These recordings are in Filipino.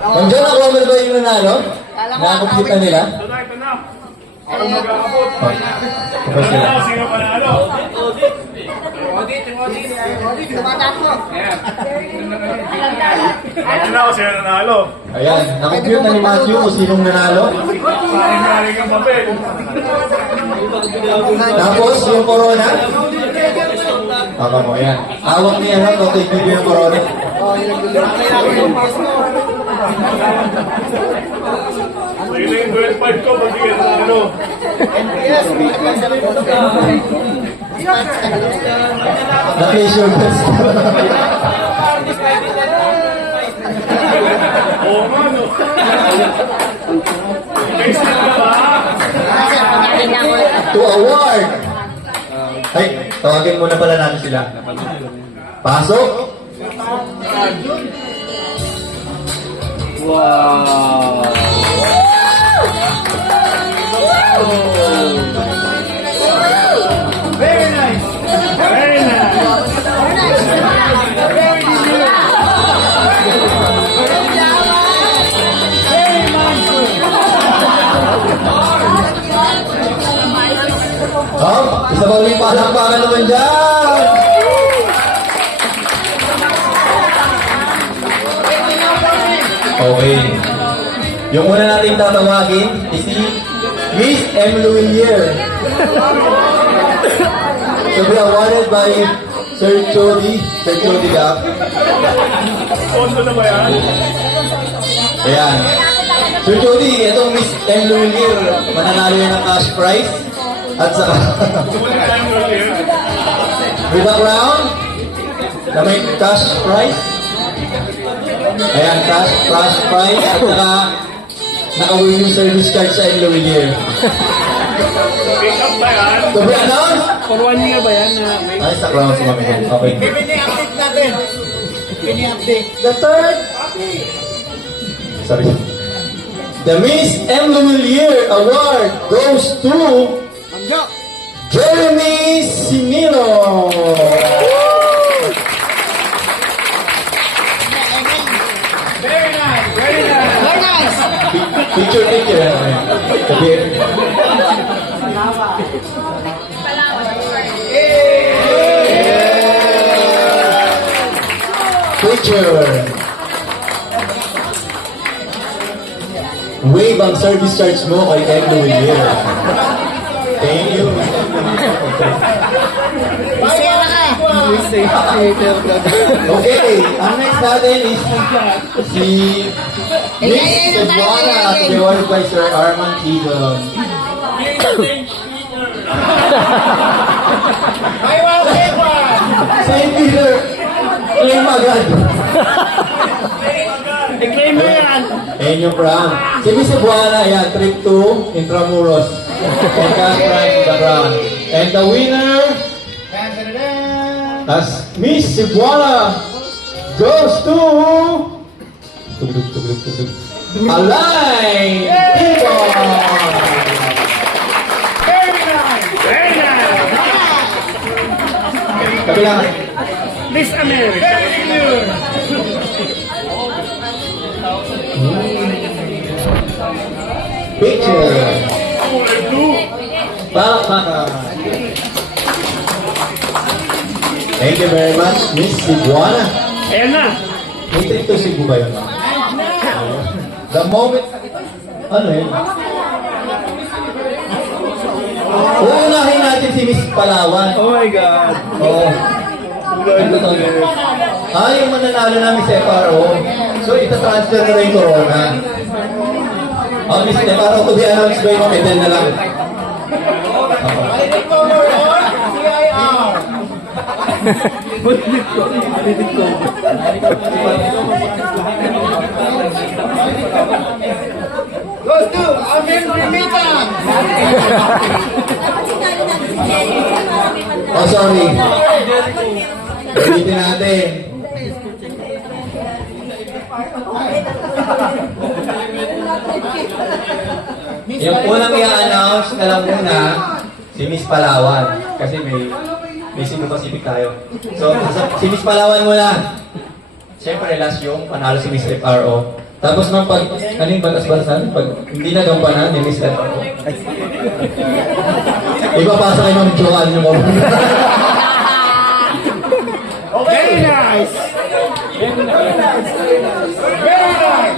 Ma'am Jo, nakuha mo na ba yung nanalo? Nakakupita nila? Ito na. Ako mag-aabot. Tapos sila. Sino panalo? Ito na ako sino nanalo. Ayan, nakumpute na ni Matthew kung sinong nanalo. Galing ang papel. Tapos, yung corona. Baka mo, ayan. Hawak niya na, okay, bibigyan yung corona. Ito yung grade 5 ko, pag hindi nanalo. Na-place your best. Oo nga, no? Next na ba? To award! Ay, tawagin muna pala natin sila. Pasok! Wow! Very nice. Very nice. Oh, isa ba ulit palakpakan naman dyan? Okay. Yung una natin tatawagin is si Miss M. Louillier. To be awarded by Sir Chody Gap. Kondo na ba yan? Ayan. Sir Chody, itong Miss M. Louillier, mananalo yan ng cash prize. At saka, with a crown, na may cash prize. Ayan, cash prize. At saka, naka-win yung service card sa M. Louillier. Pick up ba yan? To be announced, For 1 year ba yan na may... ay, sa crown si Mami. Okay. Pini-update natin. Pini-update. The third, sorry. The Miss M. Louillier Award goes to Manjo. Jeremy Simino. Very nice. Very nice. Very nice. Picture. Sabi. Picture. Wave ang service charge mo kay M. Louillier. Thank you. Masaya na ka. Okay, ang next natin is si Miss Cebuana at rewarded by Sir Arman Kidon. May wallet pa. St. Peter, claim agad. I-claim mo yan! Ayan yung crown. Si Miss Cebuana, ayan, trip to Intramuros. And cash prize in the crown. And the winner, as Miss Cebuana, goes to... Alay! People! Very nice. Very nice. Kabilang. Miss America! Very good. Picture. Kulay blue. Palakpakan. Thank you very much, Miss Cebuana. Ayan na! May trip to Cebu ba yun? The moment... Ano yun? Uunahin natin si Miss Palawan. Oh my God! Oo. Ito to. Yung mananalo namin sa FRO. So, itatransfer na rin yung corona. Miss FRO, to be announced by Ma'am Eden na lang. Balik ko mo yun. CIR. Balitit ko. Goes to Amin Rimitan. Oh, sorry. Ulitin natin. Yung unang i-announce na lang muna, si Miss Palawan. Kasi may Cebu Pacific tayo. So, si Miss Palawan muna. Siyempre, last yung panalo si Miss FRO. Tapos nang pag, ano yung batas-batasan? Pag hindi na gampanan, may miss ako. Ipapasa kayo ng jokaan nyo mo. Very nice. Very nice.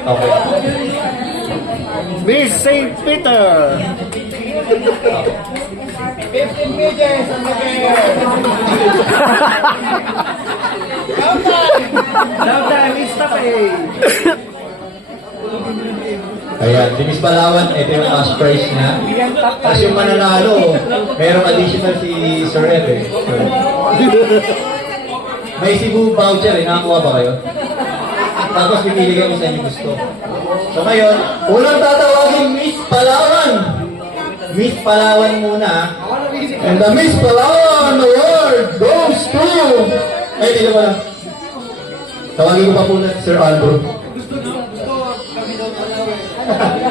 Okay. Miss St. Peter. 15 meters on the bear. Countdown. Downtown is tapay. Ayan, si Miss Palawan, ito yung cash prize niya. Tapos yung mananalo, merong additional si Sir Ed eh. May Cebu voucher eh, nakakuha ba kayo? Tapos pipili kayo kung saan yung gusto. So ngayon, unang tatawagin Miss Palawan. Miss Palawan muna. And the Miss Palawan Award goes to... Ay, dito pala. Tawagin ko pa po na Sir Andrew.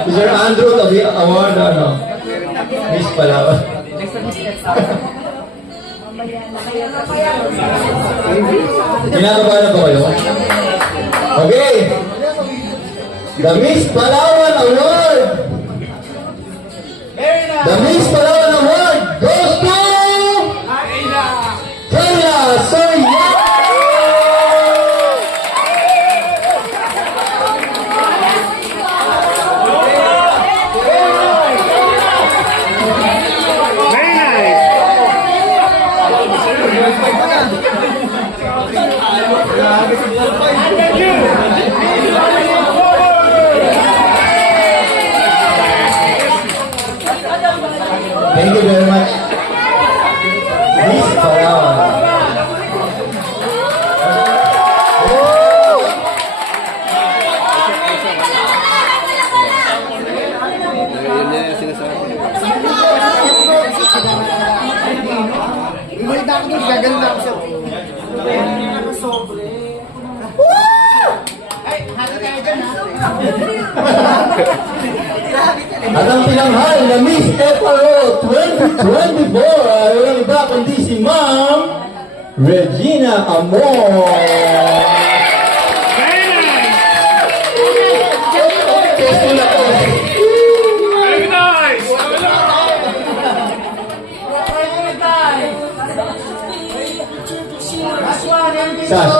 Sir Andrew, the award, ano? Miss Palawan. Ginagawa na ba kayo? Okay. The Miss Palawan Award. Very nice. The Miss Palawan Award goes to... Kayla Soya! Very nice. Thank you very much. Miss Palawan. Ibalita ko doon, gaganda ako sa... Ay, hati tayo dyan ha. At ang pinanghal na Miss FRO 2024 ay walang iba kundi si Ma'am Regina Amor. Very nice. Testo na po. Very nice! Sash.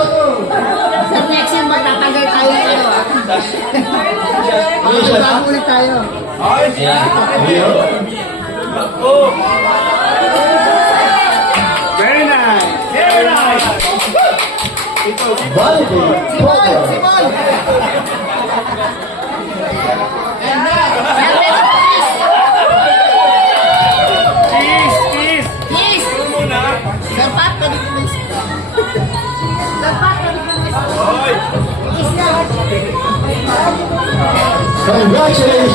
Sa next year, magtatagal tayo ito. Bago ulit tayo. Leo. Very nice. Very nice. Valde. Copper. Simon! Cheese, cheese. Yes! Dapat ka dito na isa. Dapat ka dito na isa. Isa. Congratulations!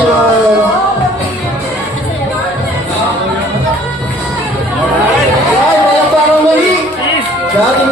Ay, wala parang mali! Cheese. Sa ating